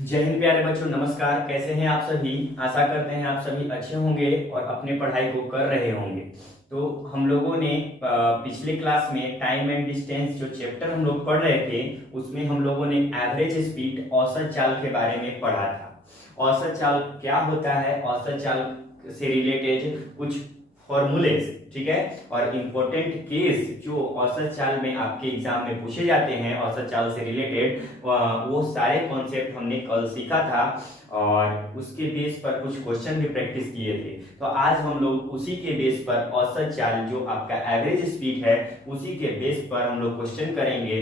जय हिंद प्यारे बच्चों, नमस्कार। कैसे हैं आप सभी? आशा करते हैं आप सभी अच्छे होंगे और अपने पढ़ाई को कर रहे होंगे। तो हम लोगों ने पिछले क्लास में टाइम एंड डिस्टेंस जो चैप्टर हम लोग पढ़ रहे थे, उसमें हम लोगों ने एवरेज स्पीड औसत चाल के बारे में पढ़ा था। औसत चाल क्या होता है, औसत चाल से रिलेटेड कुछ फॉर्मूलेस, ठीक है, और इम्पोर्टेंट केस जो औसत चाल में आपके एग्जाम में पूछे जाते हैं औसत चाल से रिलेटेड, वो सारे कॉन्सेप्ट हमने कल सीखा था और उसके बेस पर कुछ क्वेश्चन भी प्रैक्टिस किए थे। तो आज हम लोग उसी के बेस पर औसत चाल जो आपका एवरेज स्पीड है, उसी के बेस पर हम लोग क्वेश्चन करेंगे।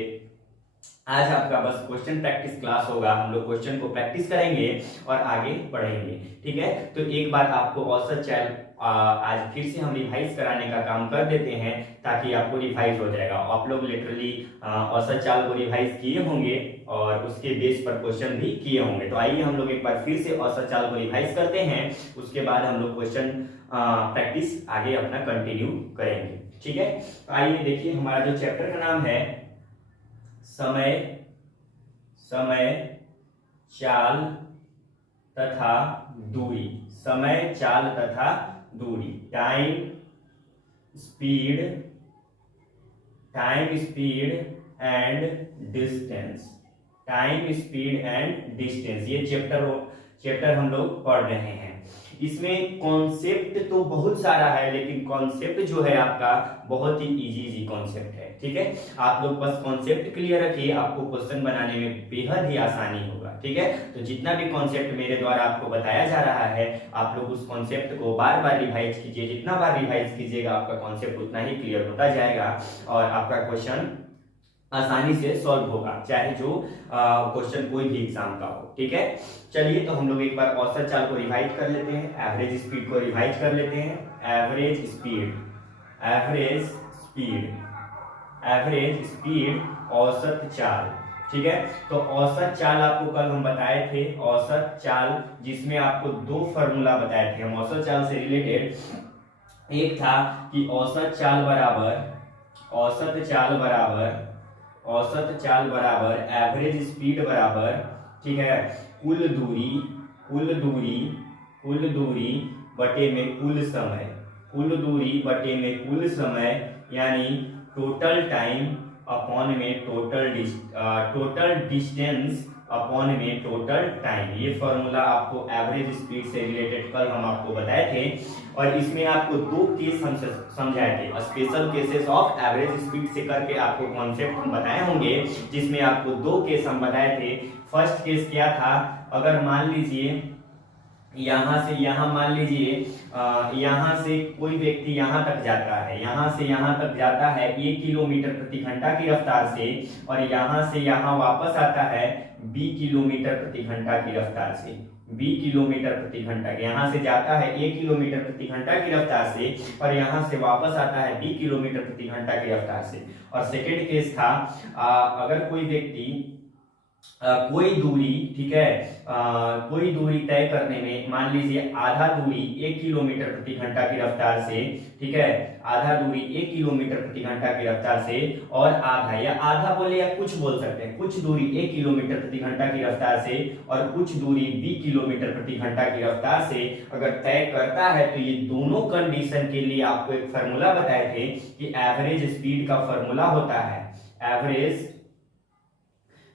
आज आपका बस क्वेश्चन प्रैक्टिस क्लास होगा। हम लोग क्वेश्चन को प्रैक्टिस करेंगे और आगे बढ़ेंगे, ठीक है। तो एक बार आपको औसत चाल आज फिर से हम रिवाइज कराने का काम कर देते हैं ताकि आपको रिवाइज हो जाएगा। आप लोग लिटरली औसत चाल को रिवाइज किए होंगे और उसके बेस पर क्वेश्चन भी किए होंगे। तो आइए हम लोग एक बार फिर से औसत चाल को रिवाइज करते हैं, उसके बाद हम लोग क्वेश्चन प्रैक्टिस आगे अपना कंटिन्यू करेंगे, ठीक है। तो आइए देखिए, हमारा जो चैप्टर का नाम है समय समय चाल तथा दूरी। समय चाल तथा दूरी, speed time speed and distance. Time speed and distance, ये चैप्टर हम लोग पढ़ रहे हैं। इसमें कॉन्सेप्ट तो बहुत सारा है, लेकिन कॉन्सेप्ट जो है आपका बहुत ही इजी कॉन्सेप्ट है, ठीक है। आप लोग बस कॉन्सेप्ट क्लियर रखिए, आपको क्वेश्चन बनाने में बेहद ही आसानी होगा, ठीक है। तो जितना भी कॉन्सेप्ट मेरे द्वारा आपको बताया जा रहा है, आप लोग उस कॉन्सेप्ट को बार बार रिवाइज कीजिए। जितना बार रिवाइज कीजिएगा आपका कॉन्सेप्ट उतना ही क्लियर होता जाएगा और आपका क्वेश्चन आसानी से सॉल्व होगा, चाहे जो क्वेश्चन कोई भी एग्जाम का हो, ठीक है। चलिए, तो हम लोग एक बार औसत चाल को रिवाइज कर लेते हैं, एवरेज स्पीड को रिवाइज कर लेते हैं। Average speed, average speed, average speed, औसत चाल, ठीक है। तो औसत चाल आपको कल हम बताए थे, औसत चाल जिसमें आपको दो फॉर्मूला बताए थे हम औसत चाल से रिलेटेड। एक था कि औसत चाल बराबर एवरेज स्पीड बराबर, ठीक है, कुल दूरी, कुल दूरी, कुल दूरी बटे में कुल समय, कुल दूरी बटे में कुल समय, यानी टोटल टाइम अपॉन में टोटल डिस्टेंस अपॉन में टोटल टाइम। ये फॉर्मूला आपको एवरेज स्पीड से रिलेटेड कल हम आपको बताए थे और इसमें आपको दो केस हम समझाए थे, special cases of average speed से करके आपको कॉन्सेप्ट हम बताए होंगे, जिसमें आपको दो केस हम बताए थे। फर्स्ट केस क्या था, अगर मान लीजिए यहां से यहां, मान लीजिए यहां से कोई व्यक्ति यहां तक जाता है, यहां से यहां तक जाता है 1 किलोमीटर प्रति घंटा की रफ्तार से, और यहां से यहां वापस आता है 20 किलोमीटर प्रति घंटा की रफ्तार से। 20 किलोमीटर प्रति घंटा, यहाँ से जाता है 1 किलोमीटर प्रति घंटा की रफ्तार से और यहाँ से वापस आता है 20 किलोमीटर प्रति घंटा की रफ्तार से। और सेकेंड केस था, अगर कोई व्यक्ति कोई दूरी, ठीक है, कोई दूरी तय करने में, मान लीजिए आधा दूरी 1 किलोमीटर प्रति घंटा की रफ्तार से, ठीक है, आधा दूरी 1 किलोमीटर प्रति घंटा की रफ्तार से, और आधा, या आधा बोले या कुछ बोल सकते हैं, कुछ दूरी 1 किलोमीटर प्रति घंटा की रफ्तार से और कुछ दूरी 20 किलोमीटर प्रति घंटा की रफ्तार से अगर तय करता है, तो ये दोनों कंडीशन के लिए आपको एक फॉर्मूला बताए थे कि एवरेज स्पीड का फॉर्मूला होता है, एवरेज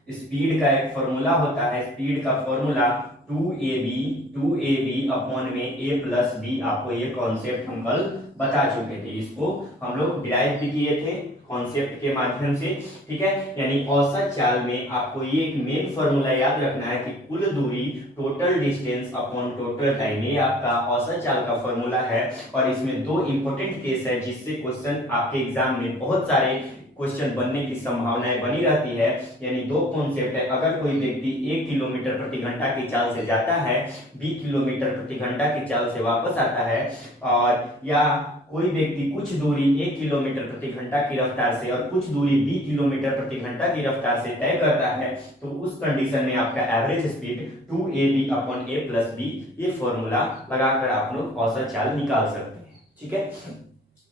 स्पीड का एक फॉर्मूला होता है, स्पीड का फॉर्मूला 2ab अपॉन में a प्लस b। आपको ये कॉन्सेप्ट हम कल बता चुके थे, इसको हम लोग डिराइव भी किए थे कॉन्सेप्ट के माध्यम से, ठीक है। यानी औसत चाल में आपको ये एक मेन फॉर्मूला याद रखना है कि कुल दूरी total distance upon total time, ये आपका औसत चाल का फॉर्मूला है। और इसमें दो इंपॉर्टेंट केस है जिससे क्वेश्चन आपके एग्जाम में बहुत सारे क्वेश्चन बनने की संभावनाएं बनी रहती है। यानी दो कॉन्सेप्ट है, अगर कोई व्यक्ति 1 किलोमीटर प्रति घंटा की चाल से जाता है, 20 किलोमीटर प्रति घंटा की चाल से वापस आता है, और या कोई व्यक्ति कुछ दूरी 1 किलोमीटर प्रति घंटा की रफ्तार से और कुछ दूरी 20 किलोमीटर प्रति घंटा की रफ्तार से तय करता है, तो उस कंडीशन में आपका average speed 2ab upon a plus b, ये फॉर्मूला लगाकर आप लोग औसत चाल निकाल सकते हैं, ठीक है।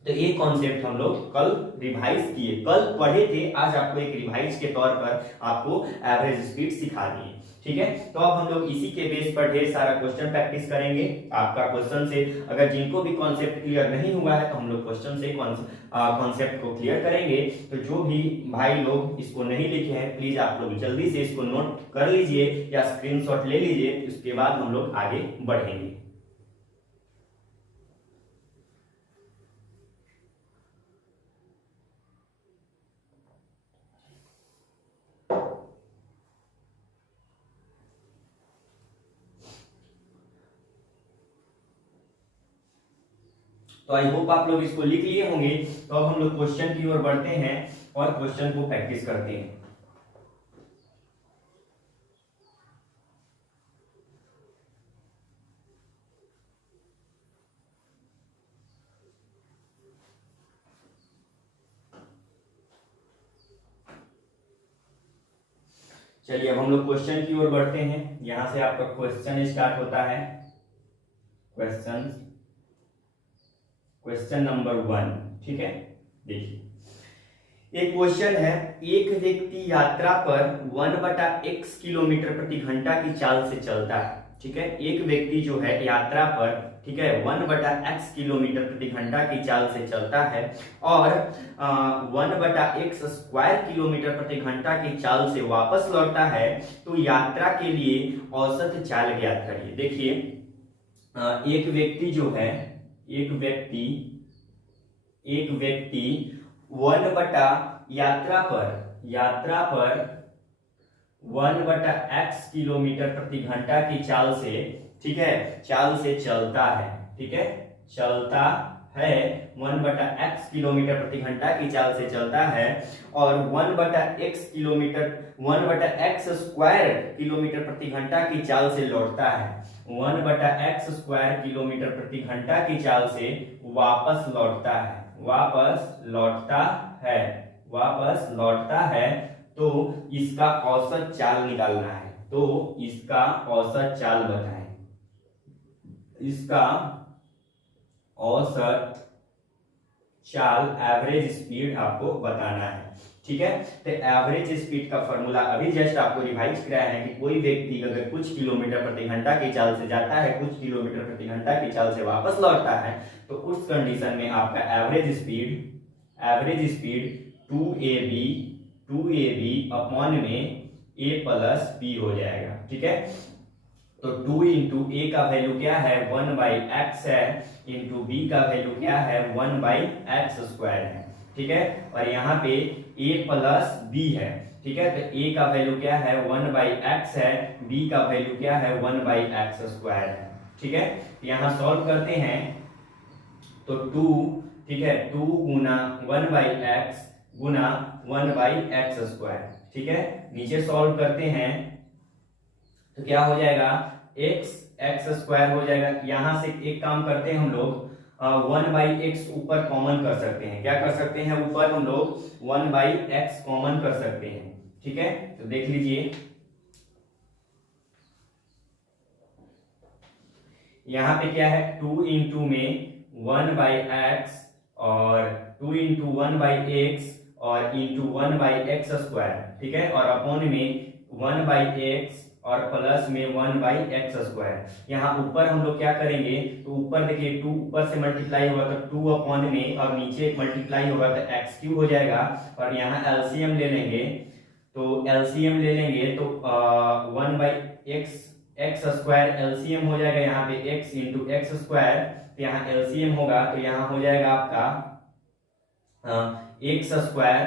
तो ये कॉन्सेप्ट हम लोग कल रिवाइज किए, कल पढ़े थे, आज आपको एक रिवाइज के तौर पर आपको एवरेज स्पीड सिखा दिए। ठीक है, तो अब हम लोग इसी के बेस पर ढेर सारा क्वेश्चन प्रैक्टिस करेंगे। आपका क्वेश्चन से अगर जिनको भी कॉन्सेप्ट क्लियर नहीं हुआ है तो हम लोग क्वेश्चन से कॉन्सेप्ट को क्लियर करेंगे। तो जो भी भाई लोग इसको नहीं लिखे हैं प्लीज आप लोग जल्दी से इसको नोट कर लीजिए या स्क्रीनशॉट ले लीजिए, उसके बाद हम लोग आगे बढ़ेंगे। तो आई होप आप लोग इसको लिख लिए होंगे। तो अब हम लोग क्वेश्चन की ओर बढ़ते हैं और क्वेश्चन को प्रैक्टिस करते हैं। चलिए अब हम लोग क्वेश्चन की ओर बढ़ते हैं। यहां से आपका क्वेश्चन स्टार्ट होता है। Question number 1। ठीक है, देखिए एक क्वेश्चन है, एक व्यक्ति यात्रा पर 1/x किलोमीटर प्रति घंटा की चाल से चलता है। ठीक है, एक व्यक्ति जो है यात्रा पर, ठीक है, 1/x किलोमीटर प्रति घंटा की चाल से चलता है और 1/x स्क्वायर किलोमीटर प्रति घंटा की चाल से वापस लौटता है। तो यात्रा के लिए औसत चाल ज्ञात करिए। देखिए एक व्यक्ति जो है, एक व्यक्ति 1 यात्रा पर 1/x किलोमीटर प्रति घंटा की चाल से, ठीक है, चाल से चलता है। ठीक है, चलता है 1/x किलोमीटर प्रति घंटा की चाल से चलता है और 1/x स्क्वायर किलोमीटर प्रति घंटा की चाल से लौटता है। 1/x स्क्वायर किलोमीटर प्रति घंटा की चाल से वापस लौटता है। तो इसका औसत चाल निकालना है। तो इसका औसत चाल बताएं। इसका औसत चाल एवरेज स्पीड आपको बताना है। ठीक है, तो एवरेज स्पीड का फॉर्मूला अभी जस्ट आपको रिवाइज कराया है कि कोई व्यक्ति अगर कुछ किलोमीटर प्रति घंटा की चाल से जाता है, कुछ किलोमीटर प्रति घंटा की चाल से वापस लौटता है, तो उस कंडीशन में आपका एवरेज स्पीड 2ab अपॉन में a प्लस b हो जाएगा। ठीक है, तो 2 इंटू ए का वैल्यू क्या है 1/x है, इंटू बी का वैल्यू क्या है 1/x स्क्वायर है। ठीक है, और यहाँ पे a प्लस b है। ठीक है, तो a का वैल्यू क्या है 1/x है, b का वैल्यू क्या है 1/x स्क्वायर है। ठीक है, यहाँ सॉल्व करते हैं तो 2, ठीक है, 2 गुना 1/x गुना 1/x स्क्वायर। ठीक है, नीचे सॉल्व करते हैं तो क्या हो जाएगा x स्क्वायर हो जाएगा। यहां से एक काम करते हैं हम लोग 1/x ऊपर कॉमन कर सकते हैं। क्या कर सकते हैं, ऊपर हम लोग 1/x कॉमन कर सकते हैं। ठीक है, तो देख लीजिए यहां पे क्या है 2 इंटू में 1/x और 2 इंटू 1/x और इंटू 1/x स्क्वायर। ठीक है, और अपॉन में 1/x और प्लस में 1/x स्क्वायर। यहाँ ऊपर हम लोग क्या करेंगे, तो ऊपर देखिए 2 ऊपर से मल्टीप्लाई होगा तो 2 अपॉन में, और नीचे मल्टीप्लाई होगा तो x³ हो जाएगा। और यहाँ एलसीएम ले लेंगे तो 1/x स्क्वायर एलसीएम हो जाएगा। यहाँ पे x इंटू एक्स स्क्वायर, तो यहाँ एलसीएम होगा तो यहाँ हो जाएगा आपका x स्क्वायर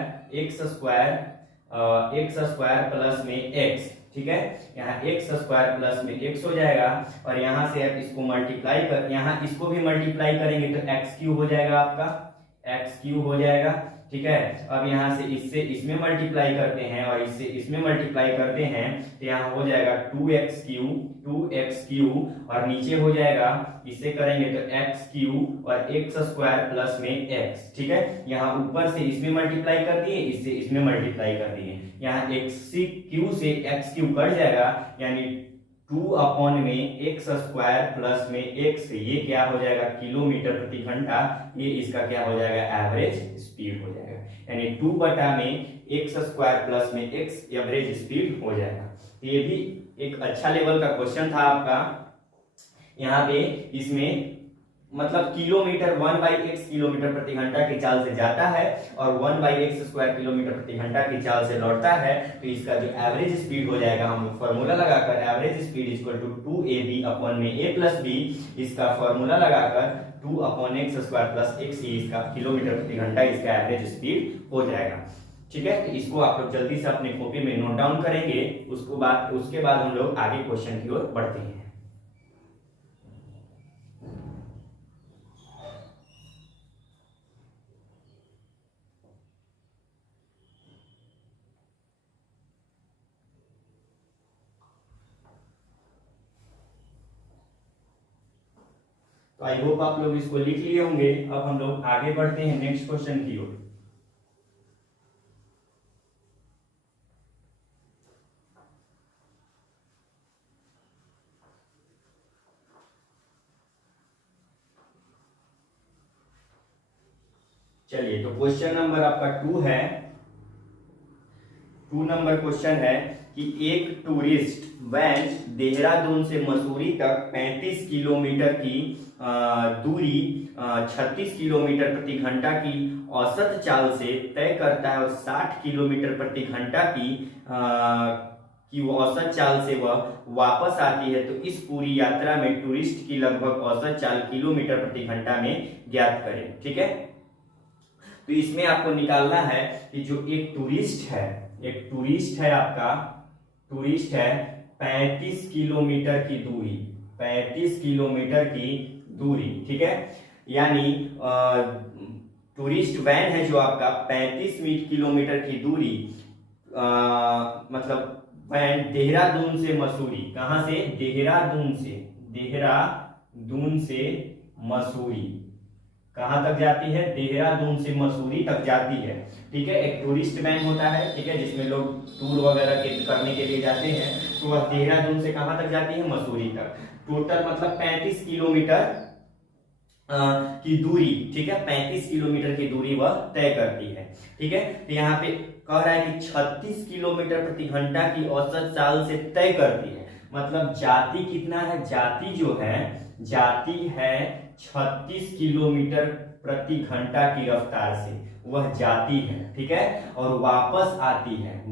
प्लस में x। ठीक है, यहाँ x स्क्वायर प्लस में x हो जाएगा। और यहाँ से आप इसको मल्टीप्लाई कर, यहाँ इसको भी मल्टीप्लाई करेंगे तो x³ हो जाएगा आपका, x³ हो जाएगा। ठीक है, अब यहाँ से इससे इसमें मल्टीप्लाई करते हैं और इससे इसमें मल्टीप्लाई करते हैं तो यहाँ हो जाएगा 2x³ और नीचे हो जाएगा, इससे करेंगे तो x³ और x स्क्वायर प्लस में x। ठीक है, यहाँ ऊपर से इसमें मल्टीप्लाई कर दिए, इससे इसमें मल्टीप्लाई कर दिए। यहाँ x³ से x³ कट जाएगा, यानी 2 में एक्स स्क्वायर प्लस में एक्स, ये क्या हो जाएगा किलोमीटर प्रति घंटा, ये इसका क्या हो जाएगा एवरेज स्पीड हो जाएगा। यानी 2 में एक्स स्क्वायर प्लस में एक्स एवरेज स्पीड हो जाएगा। तो ये भी एक अच्छा लेवल का क्वेश्चन था आपका। यहाँ पे इसमें मतलब किलोमीटर 1/x किलोमीटर प्रति घंटा की चाल से जाता है और 1/x² किलोमीटर प्रति घंटा की चाल से लौटता है। तो इसका जो एवरेज स्पीड हो जाएगा, हम लोग फॉर्मूला लगाकर average speed equal to 2ab upon में a प्लस b, इसका फॉर्मूला लगाकर 2/x² प्लस x, इसका किलोमीटर प्रति घंटा इसका एवरेज स्पीड हो जाएगा। ठीक है, तो इसको आप लोग जल्दी से अपने कॉपी में नोट डाउन करेंगे। उसके बाद हम लोग आगे क्वेश्चन की ओर बढ़ते हैं। तो आई होप आप लोग इसको लिख लिए होंगे। अब हम लोग आगे बढ़ते हैं नेक्स्ट क्वेश्चन की ओर। चलिए, तो क्वेश्चन नंबर आपका 2 है। 2 नंबर क्वेश्चन है कि एक टूरिस्ट वैन देहरादून से मसूरी तक 35 किलोमीटर की दूरी 36 किलोमीटर प्रति घंटा की औसत चाल से तय करता है और 60 किलोमीटर प्रति घंटा की वो औसत चाल से वह वापस आती है। तो इस पूरी यात्रा में टूरिस्ट की लगभग औसत चाल किलोमीटर प्रति घंटा में ज्ञात करें। ठीक है, तो इसमें आपको निकालना है कि जो एक टूरिस्ट है आपका, टूरिस्ट है 35 किलोमीटर की दूरी, 35 किलोमीटर की दूरी। ठीक है, यानी टूरिस्ट वैन है जो आपका 35 किलोमीटर की दूरी, मतलब वैन देहरादून से मसूरी, कहां से, देहरादून से मसूरी, कहां तक जाती है, देहरादून से मसूरी तक जाती है। ठीक है, एक टूरिस्ट वैन होता है, ठीक है, जिसमें लोग टूर वगैरह करने के लिए जाते हैं, तो वह देहरादून से कहां तक जाती है, मसूरी तक। टोटल मतलब 35 किलोमीटर की दूरी। ठीक है, 35 किलोमीटर की दूरी वह तय करती है। ठीक है, तो यहाँ पे कह रहा है कि 36 किलोमीटर प्रति घंटा की औसत चाल से तय करती है। मतलब जाती कितना है, जाती है 36 किलोमीटर प्रति घंटा की रफ्तार से वह जाती है। ठीक है, और वापस आती है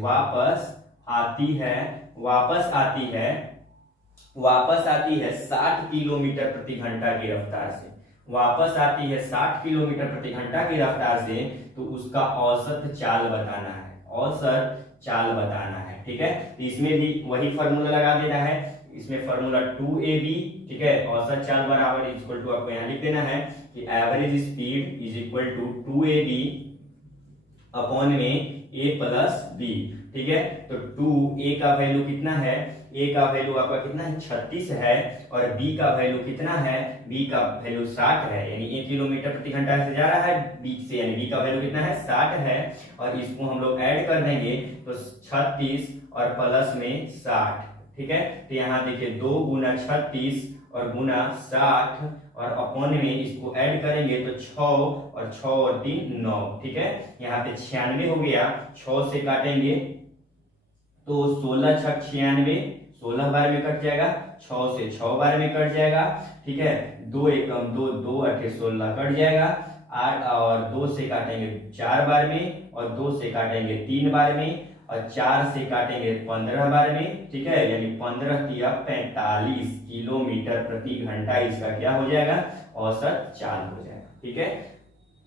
60 किलोमीटर प्रति घंटा की रफ्तार से, वापस आती है 60 किलोमीटर प्रति घंटा की रफ्तार से। तो उसका औसत चाल बताना है। ठीक है, तो इसमें भी वही फॉर्मूला लगा देना है। इसमें फॉर्मूला 2ab, ठीक है, औसत चाल बराबर इक्वल टू आपको यहाँ लिख देना है कि average speed is equal to 2ab upon में a प्लस b। ठीक है, तो 2a का वैल्यू कितना है, a का वैल्यू आपका कितना है 36 है, और b का वैल्यू कितना है, b का वैल्यू 60 है, यानी 1 किलोमीटर प्रति घंटा से जा रहा है b से, यानी b का वैल्यू कितना है 60 है। और इसको हम लोग ऐड कर देंगे तो 36 और प्लस में 60। ठीक है, तो यहाँ देखिए 2 गुना 36 और गुना 60 और अपॉन में इसको ऐड करेंगे तो 6 और 6 और 3 9। ठीक है, यहाँ पे 96 हो गया, 6 से काटेंगे तो 16 6 96, 16 बार में कट जाएगा, 6 से 6 बार में कट जाएगा। ठीक है, 2 एकम 2, 2 8 16 कट जाएगा। 8 और 2 से काटेंगे 4 बार में, और 2 से काटेंगे 3 बार में, और 4 से काटेंगे 15 बार में। ठीक है, यानी 15 तिया 45 किलोमीटर प्रति घंटा इसका क्या हो जाएगा, औसत चाल हो जाएगा। ठीक है,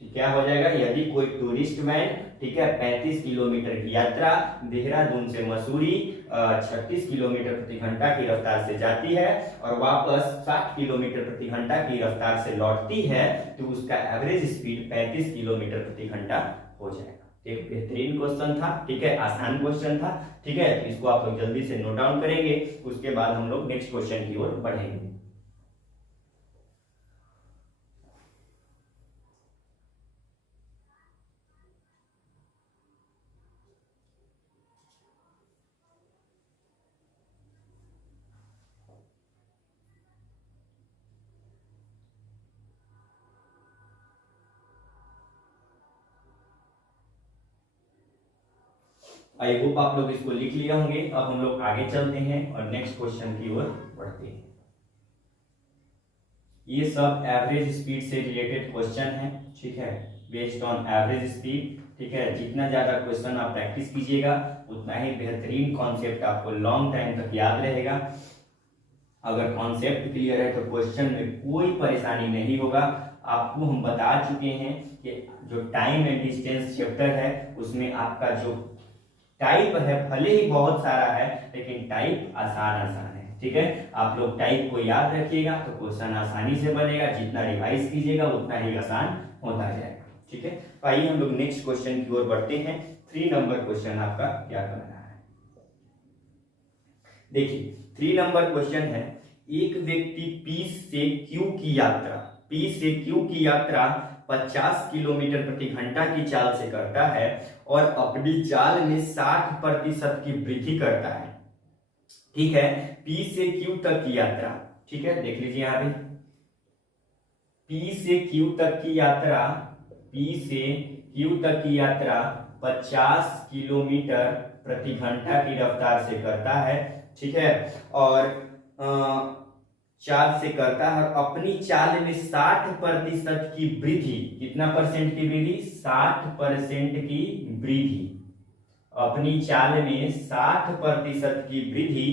क्या हो जाएगा, यदि कोई टूरिस्ट वैन, ठीक है, 35 किलोमीटर की यात्रा देहरादून से मसूरी 36 किलोमीटर प्रति घंटा की रफ्तार से जाती है और वापस 60 किलोमीटर प्रति घंटा की रफ्तार से लौटती है, तो उसका एवरेज स्पीड 35 किलोमीटर प्रति घंटा हो जाएगा। एक बेहतरीन क्वेश्चन था। ठीक है, आसान क्वेश्चन था। ठीक है, तो इसको आप लोग जल्दी से नोट डाउन करेंगे। उसके बाद हम लोग नेक्स्ट क्वेश्चन की ओर बढ़ेंगे। आई होप आप लोग इसको लिख लिए होंगे। अब हम लोग आगे चलते हैं और नेक्स्ट क्वेश्चन की ओर बढ़ते हैं। ये सब एवरेज स्पीड से रिलेटेड क्वेश्चन है, ठीक है, बेस्ड ऑन एवरेज स्पीड, ठीक है। जितना ज्यादा क्वेश्चन आप प्रैक्टिस कीजिएगा उतना ही बेहतरीन कॉन्सेप्ट आपको लॉन्ग टाइम तक याद रहेगा। अगर कॉन्सेप्ट क्लियर है तो क्वेश्चन में कोई परेशानी नहीं होगा। आपको हम बता चुके हैं कि जो टाइम एंड डिस्टेंस चैप्टर है उसमें आपका जो टाइप है भले ही बहुत सारा है लेकिन टाइप आसान आसान है, ठीक है। आप लोग टाइप को याद रखिएगा तो क्वेश्चन आसानी से बनेगा, जितना रिवाइज कीजिएगा उतना ही आसान होता जाएगा, ठीक है। तो आइए हम लोग नेक्स्ट क्वेश्चन की ओर बढ़ते हैं। 3 नंबर क्वेश्चन आपका क्या करना है, देखिए 3 नंबर क्वेश्चन है। एक व्यक्ति P से Q की यात्रा, P से Q की यात्रा 50 किलोमीटर प्रति घंटा की चाल से करता है और अपनी चाल में 60% की वृद्धि करता है, ठीक है। P से Q तक की यात्रा, ठीक है, देख लीजिए यहाँ पे P से Q तक की यात्रा, P से Q तक की यात्रा 50 किलोमीटर प्रति घंटा की रफ्तार से करता है, ठीक है। और चाल से करता है और अपनी चाल में 60% की वृद्धि, कितना परसेंट की वृद्धि, 60% की वृद्धि, अपनी चाल में 60% की वृद्धि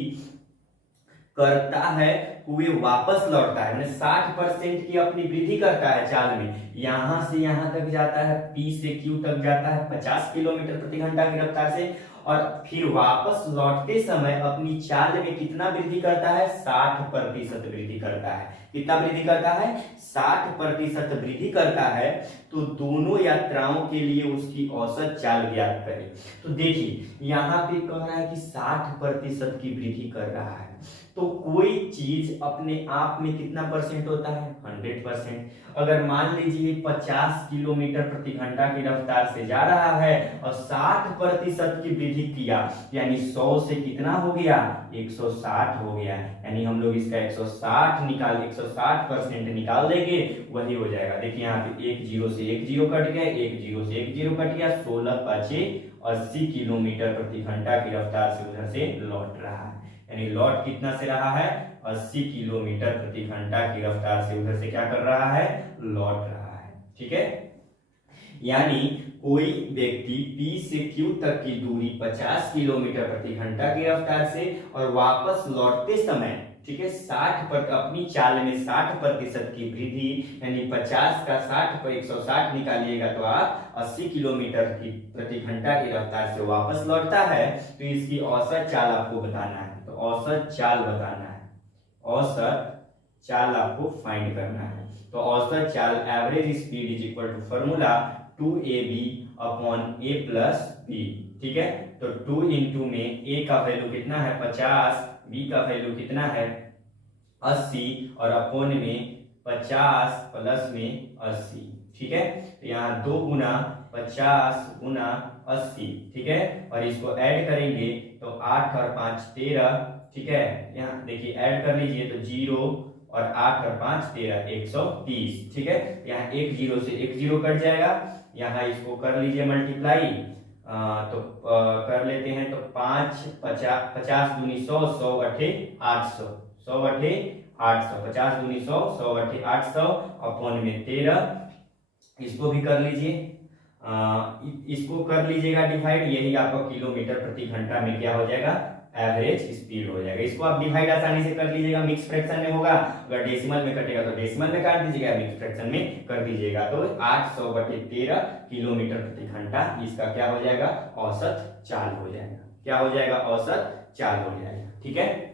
करता है, हुए वापस लौटता है, मैंने 60% की अपनी वृद्धि करता है चाल में, यहां से यहां तक जाता है, P से Q तक जाता है 50 किलोमीटर प्रति घंटा की रफ्तार से, और फिर वापस लौटते समय अपनी चाल में कितना वृद्धि करता है, 60% वृद्धि करता है। कितना वृद्धि करता है, 60% वृद्धि करता है। तो दोनों यात्राओं के लिए उसकी औसत चाल ज्ञात करें। तो देखिए यहाँ पे कह रहा है कि 60% की वृद्धि कर रहा है, तो कोई चीज अपने आप में कितना परसेंट होता है, 100%। अगर मान लीजिए 50 किलोमीटर प्रति घंटा की रफ्तार से जा रहा है और 60% की वृद्धि किया, यानी 100 से कितना हो गया, 160 हो गया, यानी हम लोग इसका 160% निकाल देंगे, वही हो जाएगा। देखिए यहाँ पे एक जीरो से एक जीरो कट गया, एक जीरो से एक जीरो कट गया, 16×5=80 किलोमीटर प्रति घंटा की रफ्तार से उधर से लौट रहा है, यानी लौट कितना से रहा है, 80 किलोमीटर प्रति घंटा की रफ्तार से उधर से क्या कर रहा है, लौट रहा है, ठीक है। यानी कोई व्यक्ति P से Q तक की दूरी 50 किलोमीटर प्रति घंटा की रफ्तार से और वापस लौटते समय, ठीक है, 60 पर अपनी चाल में 60% की वृद्धि, यानी 50 का 60 पर 160 निकालिएगा तो आप 80 किलोमीटर की प्रति घंटा की रफ्तार से वापस लौटता है। तो इसकी औसत चाल आपको बताना है, तो औसत चाल बताना है, औसत चाल आपको फाइंड करना है। तो औसत चाल average speed is equal to formula 2ab/a + b, ठीक है। तो 2 इंटू में a का वैल्यू कितना है 50, b का वैल्यू कितना है 80 और अपॉन में 50 प्लस में 80, ठीक है। तो यहाँ 2 गुना 50 गुना 80, ठीक है, और इसको ऐड करेंगे तो 8 और 5 13, ठीक है। यहाँ देखिए ऐड कर लीजिए तो 0 और 8 और 5 13 130, ठीक है। यहाँ एक जीरो से एक जीरो कट जाएगा, यहाँ इसको कर लीजिए मल्टीप्लाई, तो कर लेते हैं तो 5 50 50 दूनी 100 100 अठे 800 100 अठे 800 50 दूनी 100 100 अठे 800 अपॉन में 13, इसको भी कर लीजिए, इसको कर लीजिएगा डिवाइड, यही आपका किलोमीटर प्रति घंटा में क्या हो जाएगा, एवरेज स्पीड हो जाएगा। इसको आप डिवाइड आसानी से कर लीजिएगा, मिक्स फ्रैक्शन में होगा, अगर डेसिमल में कटेगा तो डेसिमल में काट दीजिएगा, मिक्स फ्रैक्शन में कर दीजिएगा, तो 800/13 किलोमीटर प्रति घंटा इसका क्या हो जाएगा, औसत चाल हो जाएगा। क्या हो जाएगा, औसत चाल हो जाएगा, ठीक है।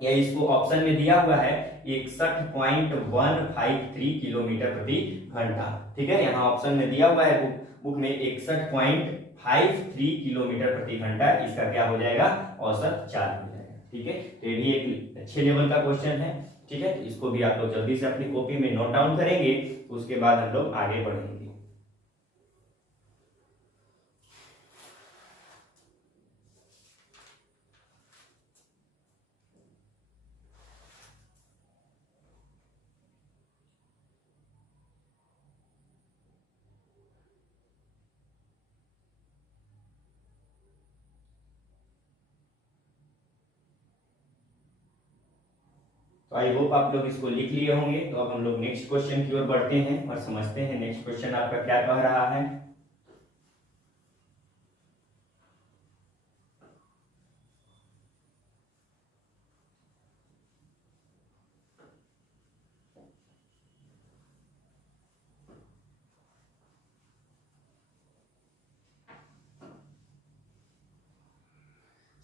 या इसको ऑप्शन में दिया हुआ है 61.153 किलोमीटर प्रति घंटा, ठीक है। यहाँ ऑप्शन में दिया हुआ है बुक में 61.53 किलोमीटर प्रति घंटा, इसका क्या हो जाएगा, औसत चाल हो जाएगा, ठीक है। तो ये भी एक अच्छे लेवल का क्वेश्चन है, ठीक है। तो इसको भी आप लोग जल्दी से अपनी कॉपी में नोट डाउन करेंगे, उसके बाद हम लोग आगे बढ़ेंगे। तो आई होप आप लोग इसको लिख लिए होंगे। तो अब हम लोग नेक्स्ट क्वेश्चन की ओर बढ़ते हैं और समझते हैं नेक्स्ट क्वेश्चन आपका क्या कह रहा है।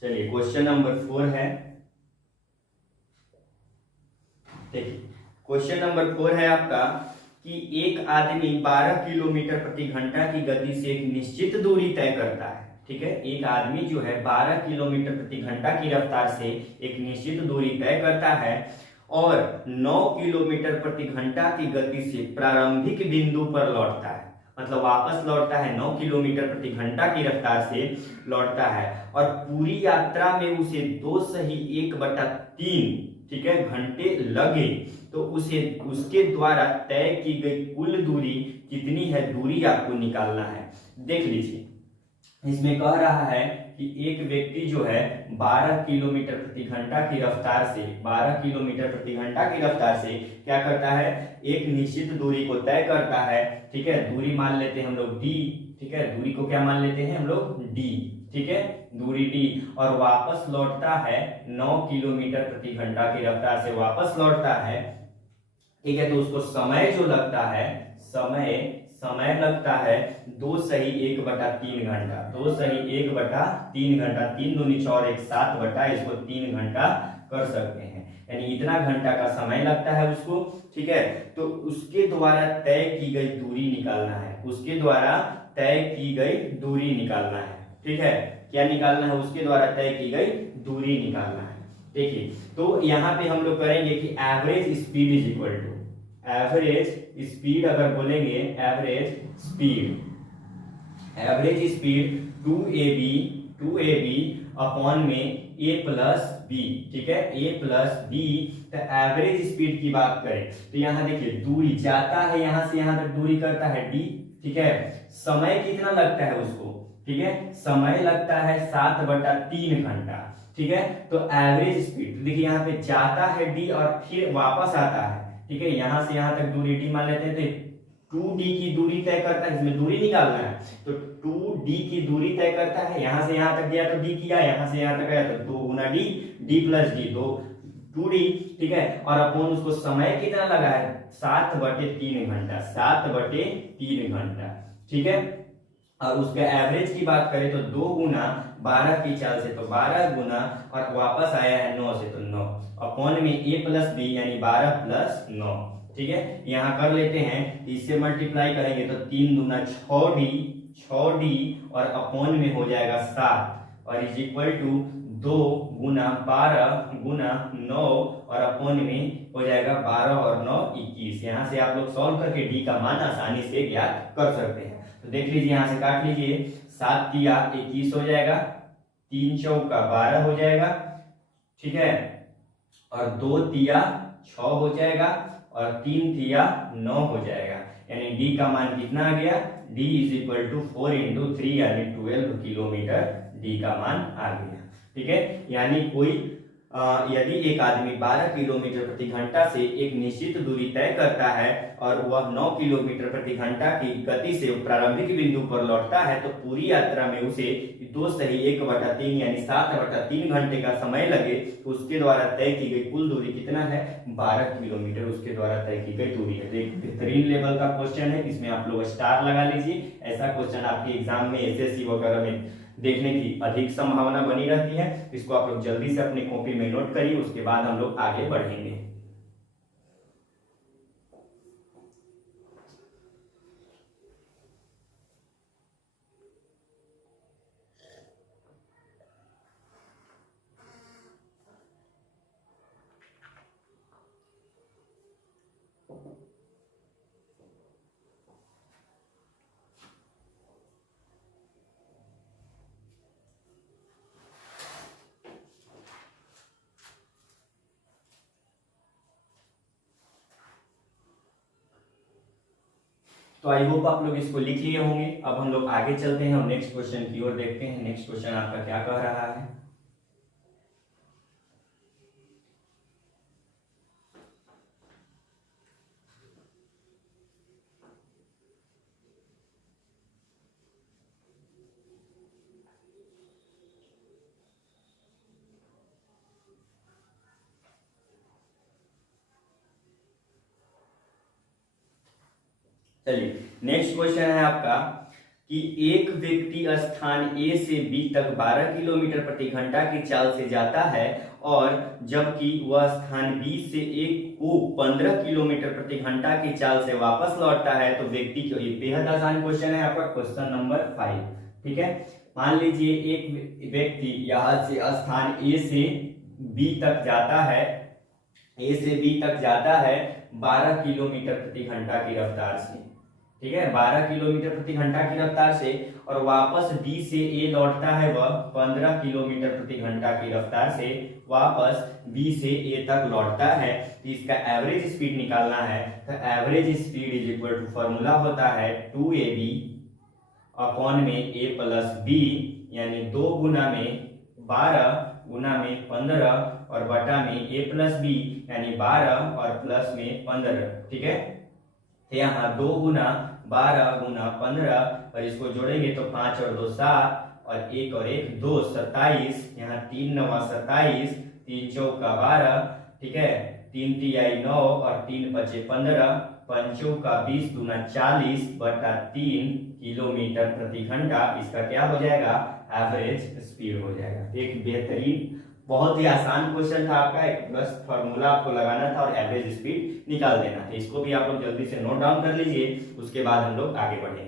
चलिए क्वेश्चन नंबर 4 है। देखिए क्वेश्चन नंबर 4 है आपका कि एक आदमी 12 किलोमीटर प्रति घंटा की गति से एक निश्चित दूरी तय करता है। ठीक है, एक आदमी जो है 12 किलोमीटर प्रति घंटा की रफ्तार से एक निश्चित दूरी तय करता है और 9 किलोमीटर प्रति घंटा की गति से प्रारंभिक बिंदु पर लौटता है। मतलब वापस लौटता है 9 किलोमीटर प्रति घंटा की रफ्तार से लौटता है और पूरी यात्रा में उसे 2/1/3 ठीक है घंटे लगे। तो उसे उसके द्वारा तय की गई कुल दूरी कितनी है, दूरी आपको निकालना है। देख लीजिए इसमें कह रहा है कि एक व्यक्ति जो है 12 किलोमीटर प्रति घंटा की रफ्तार से 12 किलोमीटर प्रति घंटा की रफ्तार से क्या करता है, एक निश्चित दूरी को तय करता है। ठीक है, दूरी मान लेते हैं हम लोग डी। ठीक है, दूरी को क्या मान लेते हैं हम लोग, डी। ठीक है, दूरी डी और वापस लौटता है 9 किलोमीटर प्रति घंटा की रफ्तार से वापस लौटता है। ठीक है, तो उसको समय जो लगता है, समय लगता है 2/1/3 घंटा। 2/1/3 घंटा, 3 दूनी 4 1 7 बटा इसको 3 घंटा कर सकते हैं, यानी इतना घंटा का समय लगता है उसको। ठीक है, तो उसके द्वारा तय की गई दूरी निकालना है, उसके द्वारा तय की गई दूरी निकालना है। ठीक है, क्या निकालना है, उसके द्वारा तय की गई दूरी निकालना है। देखिए तो यहाँ पे हम लोग करेंगे कि average speed is equal to average speed, अगर बोलेंगे एवरेज स्पीड 2ab अपॉन में a प्लस बी। ठीक है, a प्लस बी। तो एवरेज स्पीड की बात करें तो यहाँ देखिए दूरी जाता है, यहां से यहां तक दूरी करता है d। ठीक है, समय कितना लगता है उसको, ठीक है, समय लगता है 7/3 घंटा। ठीक है, तो एवरेज स्पीड देखिए यहाँ पे जाता है d और फिर वापस आता है। ठीक है, यहां से यहां तक दूरी d मान लेते हैं, तो 2d की दूरी तय करता है, इसमें दूरी निकालना है तो 2d की दूरी तय करता है। यहां से यहां तक गया तो d किया, यहां से यहां तक गया तो 2 गुना d, d plus d 2d। ठीक है, और अपन उसको समय कितना लगा है 7/3 घंटा, 7/3 घंटा। ठीक है, और उसके एवरेज की बात करें तो 2 गुना 12 की चाल से तो 12 गुना और वापस आया है 9 से तो 9 अपॉन में a प्लस बी यानी 12 प्लस 9। ठीक है, यहाँ कर लेते हैं, इससे मल्टीप्लाई करेंगे तो 3 दूना 6d और अपॉन में हो जाएगा 7 और इज इक्वल टू 2 गुना 12 गुना 9 और अपॉन में हो जाएगा 12 और 9 21। यहाँ से आप लोग सॉल्व करके d का मान आसानी से ज्ञात कर सकते हैं। तो देख लीजिए यहाँ से काट लीजिए, 7 तिया 21 हो जाएगा, 3 चौका 12 हो जाएगा। ठीक है, और 2 तिया 6 हो जाएगा और 3 तिया 9 हो जाएगा, यानी डी का मान कितना आ गया, डी इज इक्वल टू 4 × 3 यानी 12 किलोमीटर डी का मान आ गया। ठीक है, यानी कोई यदि एक आदमी 12 किलोमीटर प्रति घंटा से एक निश्चित दूरी तय करता है और वह 9 किलोमीटर प्रति घंटा की गति से प्रारंभिक बिंदु पर लौटता है तो पूरी यात्रा में उसे 2/1/3 यानी 7/3 घंटे का समय लगे। तो उसके द्वारा तय की गई कुल दूरी कितना है, 12 किलोमीटर उसके द्वारा तय की गई दूरी है। बेहतरीन लेवल का क्वेश्चन है, इसमें आप लोग स्टार लगा लीजिए। ऐसा क्वेश्चन आपके एग्जाम में एसएससी वगैरह में देखने की अधिक संभावना बनी रहती है। इसको आप लोग जल्दी से अपनी कॉपी में नोट करिए, उसके बाद हम लोग आगे बढ़ेंगे। तो आई होप आप लोग इसको लिख लिए होंगे। अब हम लोग आगे चलते हैं और नेक्स्ट क्वेश्चन की ओर देखते हैं। नेक्स्ट क्वेश्चन आपका क्या कह रहा है। चलिए नेक्स्ट क्वेश्चन है आपका कि एक व्यक्ति स्थान ए से बी तक 12 किलोमीटर प्रति घंटा की चाल से जाता है और जबकि वह स्थान बी से एक को 15 किलोमीटर प्रति घंटा की चाल से वापस लौटता है तो व्यक्ति को, ये बेहद आसान क्वेश्चन है आपका, क्वेश्चन नंबर 5। ठीक है, मान लीजिए एक व्यक्ति यहां से स्थान ए से बी तक जाता है, ए से बी तक जाता है 12 किलोमीटर प्रति घंटा की रफ्तार से। ठीक है, 12 किलोमीटर प्रति घंटा की रफ्तार से, और वापस बी से ए लौटता है वह 15 किलोमीटर प्रति घंटा की रफ्तार से वापस बी से ए तक लौटता है। तो इसका एवरेज स्पीड निकालना है, तो average speed is equal to, फॉर्मूला होता है 2ab अपॉन में a प्लस बी, यानी 2 गुना में 12 गुना में 15 और बटा में a प्लस बी, यानी 12 और प्लस में 15। ठीक है, यहाँ 2 गुना 12 गुना 15 और इसको जोड़ेंगे तो 5 और 2 7 और 1 और 1 2 27, यहाँ 3 9 27, 3 चौका 12। ठीक है, 3 तिहाई 9 और 3 पचे 15, 5 चौका 20 दूना 40 बटा 3 किलोमीटर प्रति घंटा। इसका क्या हो जाएगा, एवरेज स्पीड हो जाएगा। एक बेहतरीन, बहुत ही आसान क्वेश्चन था आपका, एक बस फॉर्मूला आपको लगाना था और एवरेज स्पीड निकाल देना था। इसको भी आप लोग जल्दी से नोट डाउन कर लीजिए, उसके बाद हम लोग आगे बढ़ेंगे।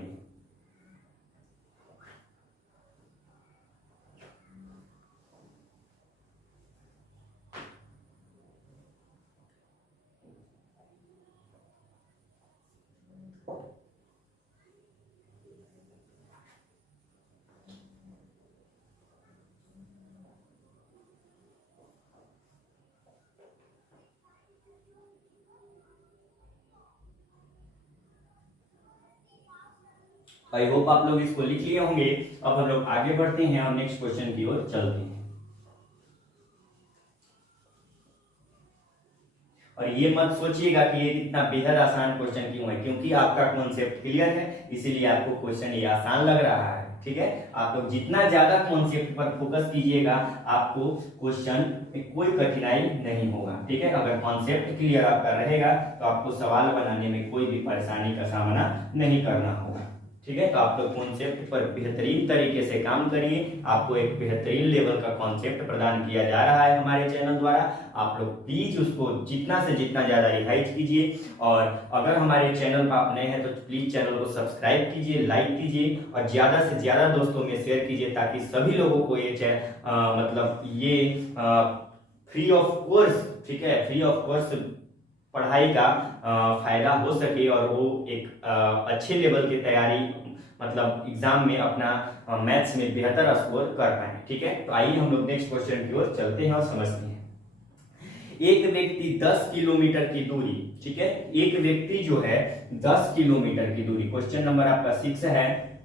आई होप आप लोग इसको लिख लिए होंगे। अब हम लोग आगे बढ़ते हैं और नेक्स्ट क्वेश्चन की ओर चलते हैं। और ये मत सोचिएगा कि ये इतना बेहद आसान क्वेश्चन क्यों है, क्योंकि आपका कॉन्सेप्ट क्लियर है, इसीलिए आपको क्वेश्चन ये आसान लग रहा है। ठीक है, आप लोग जितना ज्यादा कॉन्सेप्ट पर फोकस कीजिएगा आपको क्वेश्चन में कोई कठिनाई नहीं होगा। ठीक है, अगर कॉन्सेप्ट क्लियर आपका रहेगा तो आपको सवाल बनाने में कोई भी परेशानी का सामना नहीं करना होगा। ठीक है, तो आप लोग कॉन्सेप्ट पर बेहतरीन तरीके से काम करिए। आपको एक बेहतरीन लेवल का कॉन्सेप्ट प्रदान किया जा रहा है हमारे चैनल द्वारा। आप लोग प्लीज उसको जितना से जितना ज्यादा रिवाइज कीजिए, और अगर हमारे चैनल पर आप नए हैं तो प्लीज चैनल को सब्सक्राइब कीजिए, लाइक कीजिए और ज्यादा से ज्यादा दोस्तों में शेयर कीजिए, ताकि सभी लोगों को ये मतलब ये फ्री ऑफ कोर्स, ठीक है, फ्री ऑफ कोर्स पढ़ाई का फायदा हो सके और वो एक अच्छे लेवल की तैयारी, मतलब एग्जाम में अपना मैथ्स में बेहतर स्कोर कर पाए। ठीक है, तो आइए हम लोग नेक्स्ट क्वेश्चन की ओर चलते हैं और समझते हैं। एक व्यक्ति 10 किलोमीटर की दूरी, ठीक है, एक व्यक्ति जो है 10 किलोमीटर की दूरी, क्वेश्चन नंबर आपका 6 है।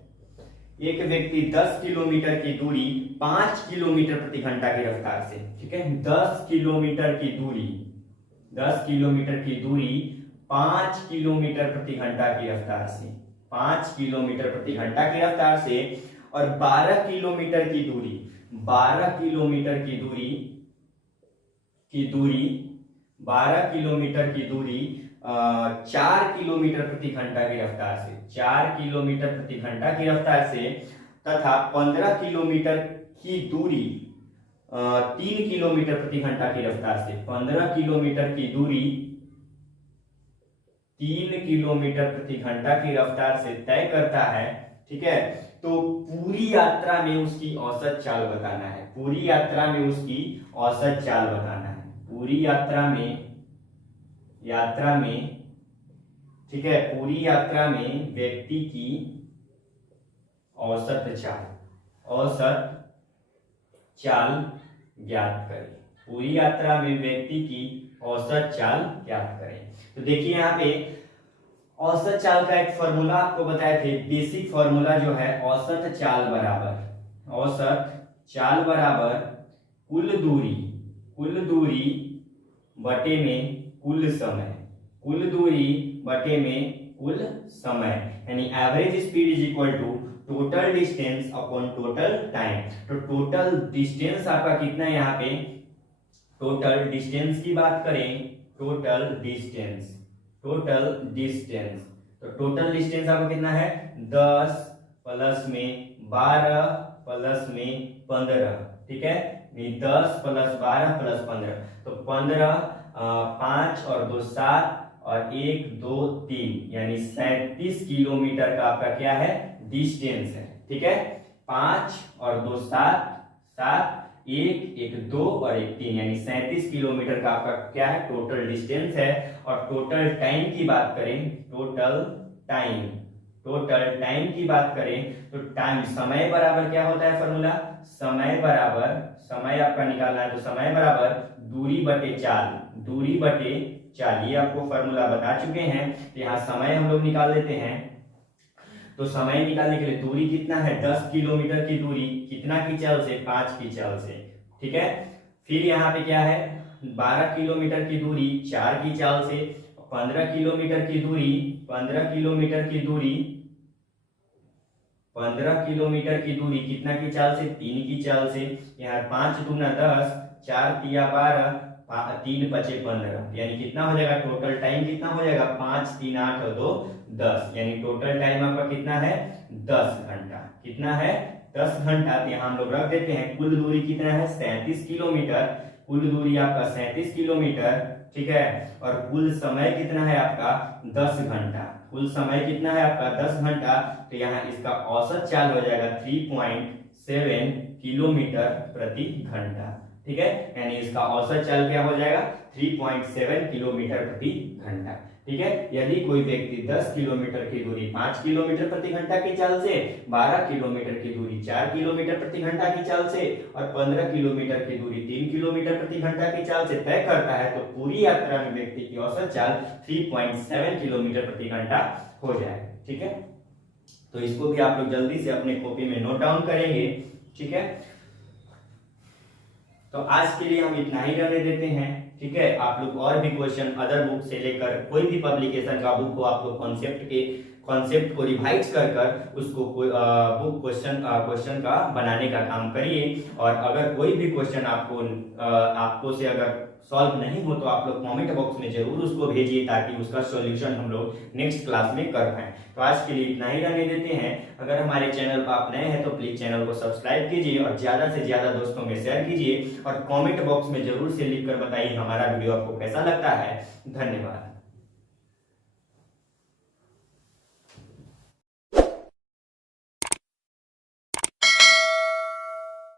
एक व्यक्ति 10 किलोमीटर की दूरी 5 किलोमीटर प्रति घंटा की रफ्तार से, ठीक है, 10 किलोमीटर की दूरी, 10 किलोमीटर की दूरी 5 किलोमीटर प्रति घंटा की रफ्तार से, 5 किलोमीटर प्रति घंटा की रफ्तार से, और 12 किलोमीटर की दूरी, 12 किलोमीटर की दूरी 12 किलोमीटर की दूरी 4 किलोमीटर प्रति घंटा की रफ्तार से, 4 किलोमीटर प्रति घंटा की रफ्तार से, तथा 15 किलोमीटर की दूरी 3 किलोमीटर प्रति घंटा की रफ्तार से, 15 किलोमीटर की दूरी 3 किलोमीटर प्रति घंटा की रफ्तार से तय करता है। ठीक है, तो पूरी यात्रा में उसकी औसत चाल बताना है, पूरी यात्रा में उसकी औसत चाल बताना है, पूरी यात्रा में, ठीक है, पूरी यात्रा में व्यक्ति की औसत चाल ज्ञात करें, पूरी यात्रा में व्यक्ति की औसत चाल ज्ञात करें। तो देखिए यहाँ पे औसत चाल का एक फॉर्मूला आपको बताए थे, बेसिक फॉर्मूला जो है औसत चाल बराबर कुल दूरी बटे में कुल समय, कुल दूरी बटे में कुल समय, यानी average speed is equal to total distance upon total time. तो टोटल डिस्टेंस आपका कितना है यहाँ पे, टोटल डिस्टेंस की बात करें, टोटल डिस्टेंस, तो टोटल डिस्टेंस आपका कितना है 10 प्लस में 12 प्लस में 15, ठीक है, 10 प्लस 12 प्लस 15, तो 15, 5 और 2 7 और 1 2 3 यानी 37 किलोमीटर का आपका क्या है डिस्टेंस है, ठीक है। 5 और 2 7 7, 1 2 और 1 3 यानी 37 किलोमीटर का आपका क्या है टोटल डिस्टेंस है। और टोटल टाइम की बात करें, टोटल टाइम की बात करें तो टाइम समय बराबर क्या होता है फॉर्मूला, समय बराबर, समय आपका निकालना है तो समय बराबर दूरी बटे चाल, ये आपको फॉर्मूला बता चुके हैं। तो यहाँ समय हम लोग निकाल लेते हैं। तो समय निकालने के लिए दूरी कितना है 10 किलोमीटर की दूरी, कितना की चाल से 5 की चाल से, ठीक है। फिर यहाँ पे क्या है 12 किलोमीटर की दूरी 4 की चाल से, 15 किलोमीटर की दूरी 15 किलोमीटर की दूरी कितना की चाल से 3 की चाल से। यहाँ 5 दूना 10, 4 तिया 12, 3 पचे 15 यानी कितना हो जाएगा टोटल टाइम कितना हो जाएगा 5 3 8 और 2 10 यानी टोटल टाइम आपका कितना है 10 घंटा, कितना है 10 घंटा। तो यहाँ हम लोग रख देते हैं कुल दूरी कितना है 37 किलोमीटर, कुल दूरी आपका 37 किलोमीटर, ठीक है। और कुल समय कितना है आपका 10 घंटा, कुल समय कितना है आपका 10 घंटा। तो यहाँ इसका औसत चाल हो जाएगा 3.7 किलोमीटर प्रति घंटा, ठीक है। यानी इसका औसत चाल क्या हो जाएगा 3.7 किलोमीटर प्रति घंटा, ठीक है। यदि कोई व्यक्ति 10 किलोमीटर की दूरी 5 किलोमीटर प्रति घंटा की चाल से, 12 किलोमीटर की दूरी 4 किलोमीटर प्रति घंटा की चाल से और 15 किलोमीटर की दूरी 3 किलोमीटर प्रति घंटा की चाल से तय करता है तो पूरी यात्रा में व्यक्ति की औसत चाल 3.7 किलोमीटर प्रति घंटा हो जाए, ठीक है। तो इसको भी आप लोग जल्दी से अपने कॉपी में नोट डाउन करेंगे, ठीक है। तो आज के लिए हम इतना ही रहने देते हैं, ठीक है। आप लोग और भी क्वेश्चन अदर बुक से लेकर कोई भी पब्लिकेशन का बुक को आप लोग कॉन्सेप्ट को रिवाइज कर उसको बुक क्वेश्चन का बनाने का काम करिए। और अगर कोई भी क्वेश्चन आपको से अगर सॉल्व नहीं हो तो आप लोग कमेंट बॉक्स में जरूर उसको भेजिए ताकि उसका सॉल्यूशन हम लोग नेक्स्ट क्लास में कर पाएं। तो आज के लिए इतना ही रहने देते हैं। अगर हमारे चैनल पर आप नए हैं तो प्लीज चैनल को सब्सक्राइब कीजिए और ज्यादा से ज्यादा दोस्तों में शेयर कीजिए और कमेंट बॉक्स में जरूर से लिखकर बताइए हमारा वीडियो आपको कैसा लगता है। धन्यवाद।